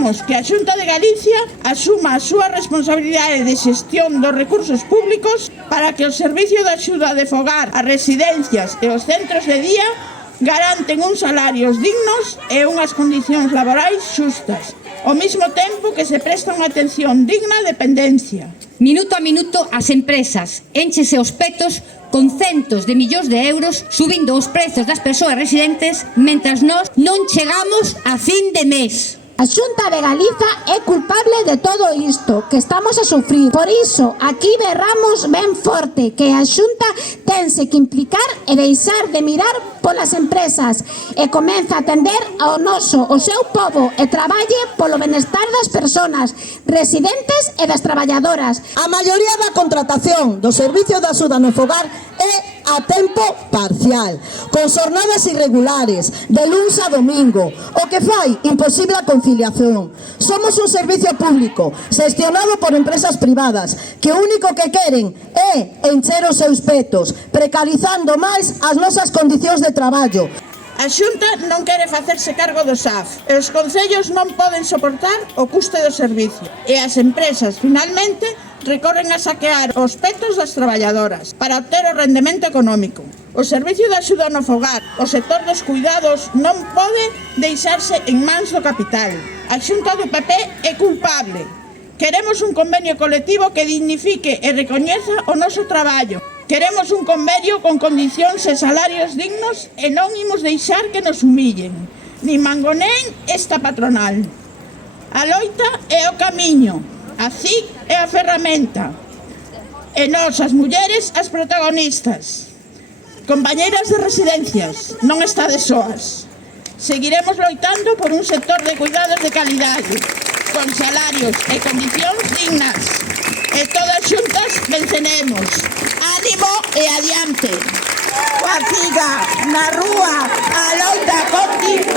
Pedimos que a Xunta de Galicia asuma a súa responsabilidade de xestión dos recursos públicos para que o servicio de axuda de fogar, as residencias e os centros de día garanten uns salarios dignos e unhas condicións laborais xustas, ao mesmo tempo que se presta unha atención digna á dependencia. Minuto a minuto as empresas énchese os petos con centos de millóns de euros subindo os prezos das persoas residentes mentras nós non chegamos a fin de mes. A Xunta de Galiza é culpable de todo isto que estamos a sufrir. Por iso, aquí berramos ben forte que a Xunta tense que implicar e deixar de mirar polas empresas e comeza a atender ao noso, o seu pobo e traballe polo benestar das persoas residentes e das traballadoras. A maioría da contratación do servicio de axuda no fogar é a tempo parcial, con xornadas irregulares, de luns a domingo, o que fai imposible a conciliación. Somos un servicio público, xestionado por empresas privadas, que o único que queren é encher os seus petos, precarizando máis as nosas condicións de traballo. A Xunta non quere facerse cargo do SAF e os concellos non poden soportar o custe do servicio. E as empresas, finalmente, recorren a saquear os petos das traballadoras para obter o rendemento económico. O servicio de axuda no fogar, o sector dos cuidados, non pode deixarse en mans do capital. A Xunta do PP é culpable. Queremos un convenio colectivo que dignifique e recoñeza o noso traballo. Queremos un convenio con condicións e salarios dignos e non imos deixar que nos humillen, nin mangonén esta patronal. A loita é o camiño, a CIC é a ferramenta, e nós, as mulleres, as protagonistas. Compañeiras de residencias, non estades soas. Seguiremos loitando por un sector de cuidados de calidade, con salarios e condicións dignas. E todas xuntas venceremos. Ánimo e adiante. Coa figa na rúa, a loita continua.